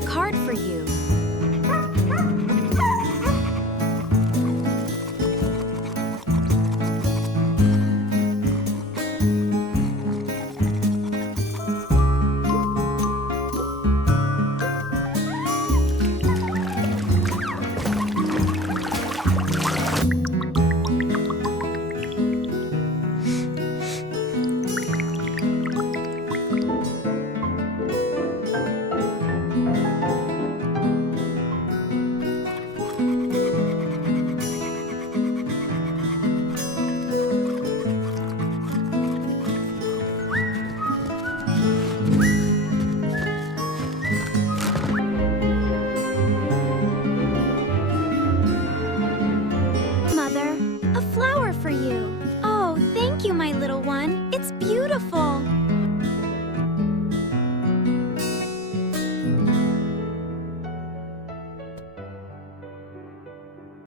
a card for you. Mother, a flower for you. Oh, thank you, my little one. It's beautiful.